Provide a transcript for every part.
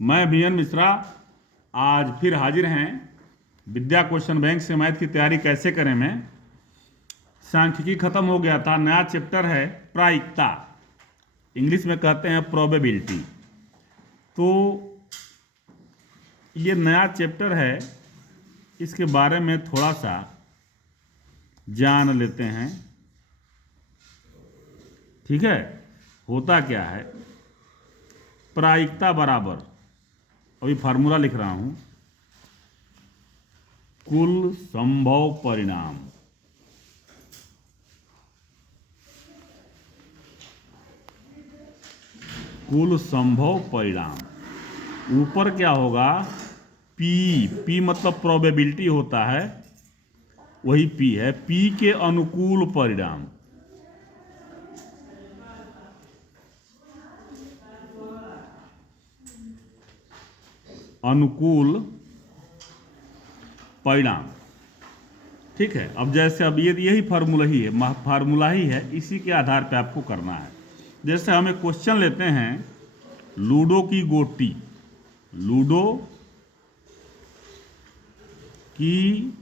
मैं बीएन मिश्रा आज फिर हाजिर हैं विद्या क्वेश्चन बैंक से मैथ की तैयारी कैसे करें में। सांख्यिकी खत्म हो गया था, नया चैप्टर है प्रायिकता, इंग्लिश में कहते हैं प्रोबेबिलिटी। तो ये नया चैप्टर है, इसके बारे में थोड़ा सा जान लेते हैं। ठीक है, होता क्या है, प्रायिकता बराबर, अभी फार्मूला लिख रहा हूं, कुल संभव परिणाम कुल संभव परिणाम ऊपर क्या होगा, पी मतलब प्रोबेबिलिटी होता है, वही पी है, पी के अनुकूल परिणाम। अनुकूल परिणाम। ठीक है, अब जैसे अब यही फार्मूला ही है, इसी के आधार पे आपको करना है। जैसे हम एक क्वेश्चन लेते हैं, लूडो की गोटी, लूडो की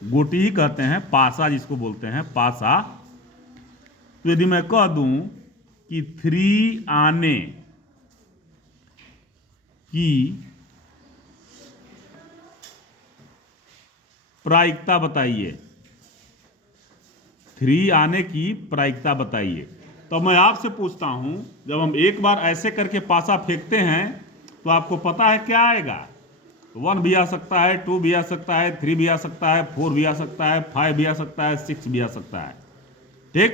गोटी ही कहते हैं, पासा जिसको बोलते हैं, पासा। तो यदि मैं कह दूं कि 3 आने की प्रायिकता बताइए, 3 आने की प्रायिकता बताइए, तो मैं आपसे पूछता हूं, जब हम एक बार ऐसे करके पासा फेंकते हैं तो आपको पता है क्या आएगा। 1 भी आ सकता है, 2 भी आ सकता है, 3 भी आ सकता है, 4 भी आ सकता है, 5 भी आ सकता है, 6 भी आ सकता है। ठीक,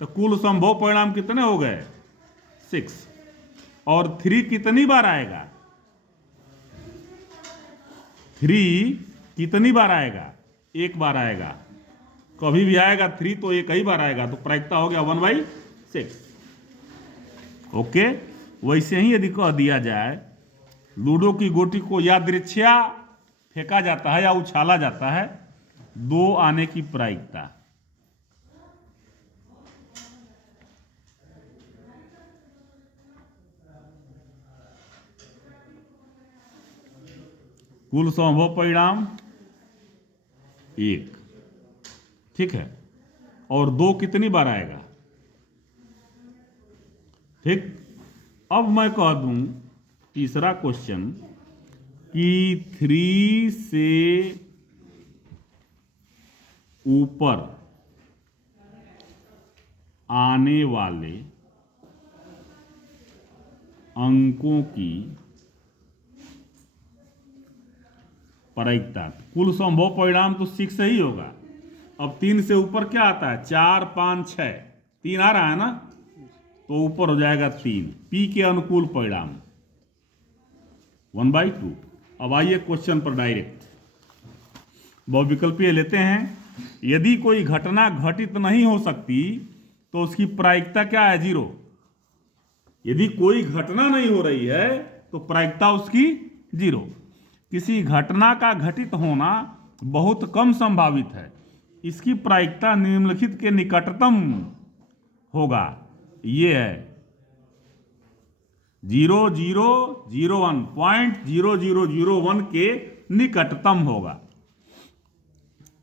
तो कुल संभव परिणाम कितने हो गए, 6। और 3 कितनी बार आएगा, 3 कितनी बार आएगा, एक बार आएगा। कभी भी आएगा 3 तो एक ही बार आएगा, तो प्रायिकता हो गया 1/6। ओके, वैसे ही यदि कह दिया जाए लूडो की गोटी को यादृच्छया फेंका जाता है या उछाला जाता है, 2 आने की प्रायिकता, कुल संभव परिणाम 1। ठीक है, और 2 कितनी बार आएगा। ठीक, अब मैं कह दूं तीसरा क्वेश्चन कि 3 से ऊपर आने वाले अंकों की प्रायिकता, कुल संभव परिणाम तो 6 ही होगा। अब 3 से ऊपर क्या आता है, 4, 5, 6, 3 आ रहा है ना, तो ऊपर हो जाएगा 3, पी के अनुकूल परिणाम 1/2। अब आइए क्वेश्चन पर डायरेक्ट बहुविकल्पीय लेते हैं। यदि कोई घटना घटित नहीं हो सकती तो उसकी प्रायिकता क्या है, 0। यदि कोई घटना नहीं हो रही है तो प्रायिकता उसकी 0। किसी घटना का घटित होना बहुत कम संभावित है, इसकी प्रायिकता निम्नलिखित के निकटतम होगा, ये है 0.0001, 0.0001 के निकटतम होगा।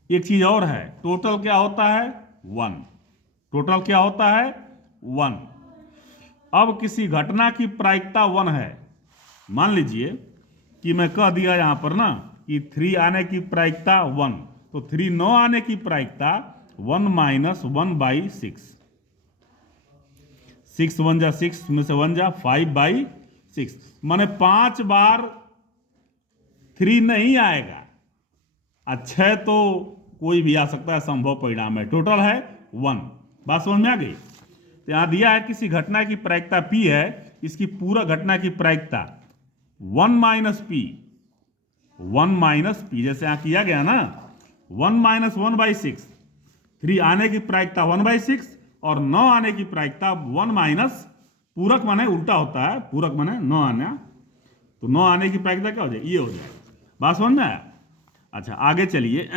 एक चीज और है, टोटल क्या होता है, 1। टोटल क्या होता है, 1। अब किसी घटना की प्रायिकता 1 है, मान लीजिए कि मैं कह दिया यहां पर ना कि 3 आने की प्रायिकता 1, तो 3 न आने की प्रायिकता 1 - 1/6। 6 1 जा 6 में से 1 जा 5/6, माने 5 बार 3 नहीं आएगा। अच्छा, तो कोई भी आ सकता है, संभव परिणाम है, टोटल है 1। बात समझ में आ गई। तो यहां दिया है किसी घटना की प्रायिकता P है, इसकी पूरा घटना की प्रायिकता 1 - P, 1 - P, जैसे यहां किया गया ना, 1 - 1/6। 3 आने की प्रायिकता 1/6 और 9 आने की प्रायिकता 1 - पूरक माने उल्टा होता है, पूरक माने 9 आना, तो 9 आने की प्रायिकता क्या हो जाए, ये हो जाए। बात समझ में आया। अच्छा, आगे चलिए।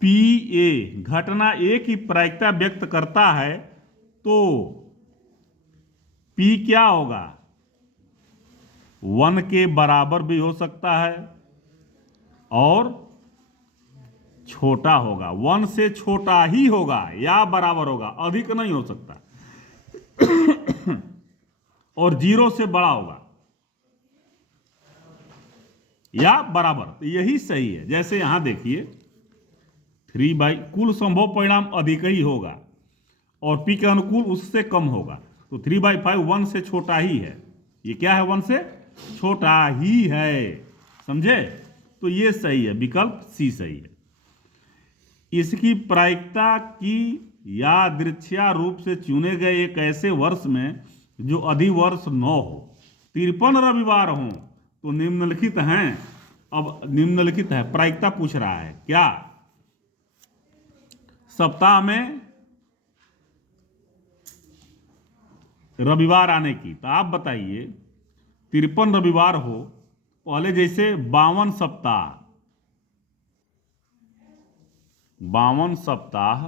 PA घटना A की प्रायिकता व्यक्त करता है, तो P क्या होगा, 1 के बराबर भी हो सकता है और छोटा होगा। 1 से छोटा ही होगा या बराबर होगा, अधिक नहीं हो सकता। और 0 से बड़ा होगा या बराबर, तो यही सही है। जैसे यहां देखिए 3 कुल संभव परिणाम अधिक ही होगा और पी के अनुकूल उससे कम होगा, तो 3/5 1 से छोटा ही है। ये क्या है? 1 से छोटा ही है, समझे? तो ये सही है, विकल्प सी सही है। इसकी प्रायिकता की यादृच्छिक रूप से चुने गए एक ऐसे वर्ष में जो अधिवर्ष 9 हो, 53 रविवार हो, तो निम्नलिखित हैं। अब निम्नलिखित है, प्रायिकता पूछ रहा है क्या? सप्ताह में रविवार आने की, तो आप बताइए 53 रविवार हो, पहले जैसे 52 सप्ताह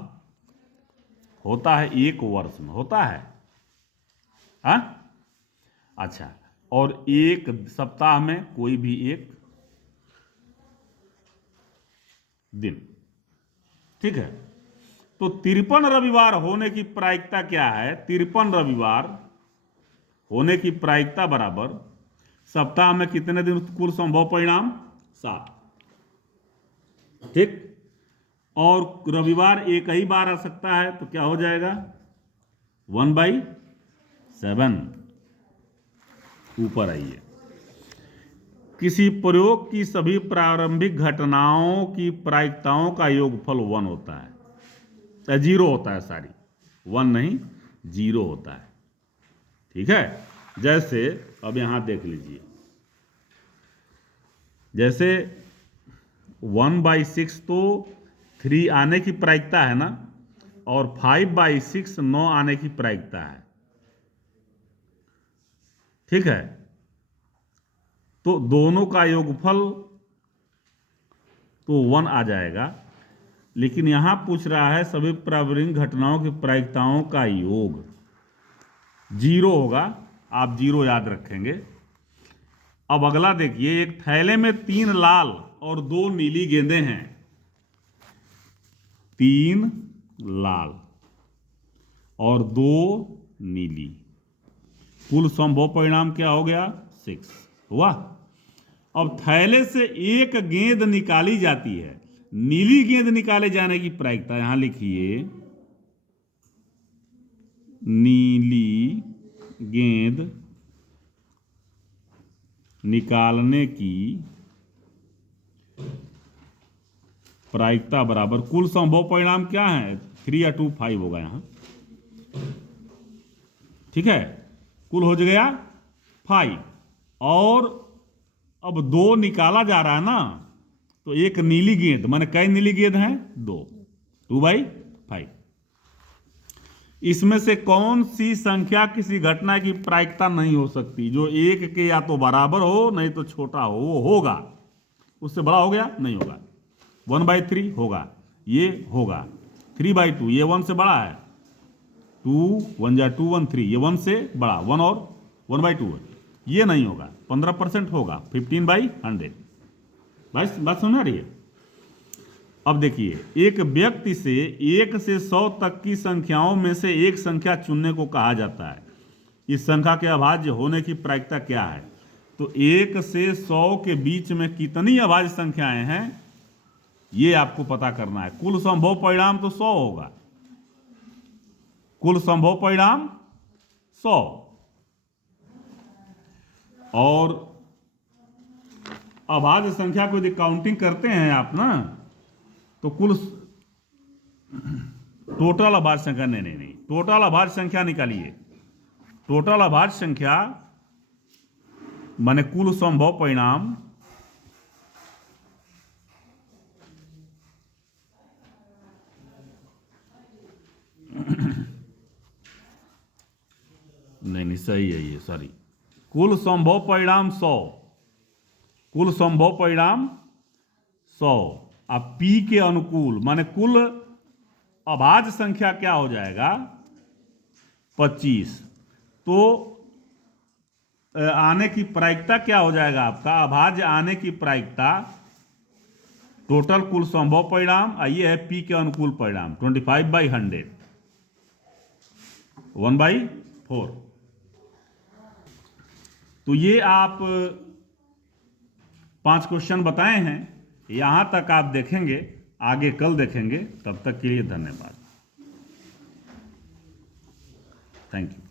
होता है एक वर्ष में, होता है हाँ? अच्छा, और एक सप्ताह में कोई भी एक दिन, ठीक है। तो 53 रविवार होने की प्रायिकता क्या है? 53 रविवार होने की प्रायिकता बराबर सप्ताह में कितने दिन कुल संभव परिणाम? 7, ठीक। और रविवार एक ही बार आ सकता है, तो क्या हो जाएगा? 1/7। ऊपर आइए, किसी प्रयोग की सभी प्रारंभिक घटनाओं की प्रायिकताओं का योगफल 1 होता है, 0 होता है, सॉरी 1 नहीं 0 होता है, ठीक है। जैसे अब यहां देख लीजिए, जैसे 1/6 तो 3 आने की प्रायिकता है ना, और 5/6 9 आने की प्रायिकता है, ठीक है। तो दोनों का योगफल तो 1 आ जाएगा, लेकिन यहां पूछ रहा है सभी प्रारंभिक घटनाओं की प्रायिकताओं का योग 0 होगा, आप 0 याद रखेंगे। अब अगला देखिए, एक थैले में 3 लाल और 2 नीली गेंदें हैं। 3 लाल और 2 नीली, कुल संभव परिणाम क्या हो गया? 6 हुआ। अब थैले से एक गेंद निकाली जाती है, नीली गेंद निकाले जाने की प्रायिकता यहां लिखिए, नीली गेंद निकालने की प्रायिकता बराबर कुल संभव परिणाम क्या है? 3 या 2 5 होगा यहां, ठीक है। कुल हो गया 5, और अब 2 निकाला जा रहा है ना, तो एक नीली गेंद, माने कई नीली गेंद हैं? 2/5। इसमें से कौन सी संख्या किसी घटना की प्रायिकता नहीं हो सकती? जो 1 के या तो बराबर हो, नहीं तो छोटा हो, वो होगा। उससे बड़ा हो गया? नहीं होगा। 1/3 होगा, ये होगा। 3/2, ये 1 से बड़ा है। 2 1 जा 2 1 3, ये 1 से बड़ा, 1 और 1/2 है, ये नहीं होगा। 15% होगा, 15/100। बात समझ आ रही है? अब देखिए, एक व्यक्ति से 1 से 100 तक की संख्याओं में से एक संख्या चुनने को कहा जाता है। इस संख्या के अभाज्य होने की प्रायिकता क्या है? तो 1 से 100 के बीच में कितनी अभाज्य संख्याएं हैं, ये आपको पता करना है। कुल संभव परिणाम तो 100 होगा, कुल संभव परिणाम 100, और अभाज्य संख्या को यदि काउंटिंग करते हैं आप ना, तो कुल टोटल अभाज्य संख्या, नहीं, टोटल अभाज्य संख्या निकालिए। टोटल अभाज्य संख्या माने कुल संभव परिणाम नहीं सही है ये, सॉरी, कुल संभव परिणाम 100, कुल संभव परिणाम 100। अब पी के अनुकूल माने कुल अभाज्य संख्या क्या हो जाएगा? 25। तो आने की प्रायिकता क्या हो जाएगा आपका? अभाज्य आने की प्रायिकता टोटल कुल संभव परिणाम, ये है पी के अनुकूल परिणाम 25/100 1/4। तो ये आप 5 क्वेश्चन बताए हैं, यहां तक आप देखेंगे, आगे कल देखेंगे। तब तक के लिए धन्यवाद। Thank you.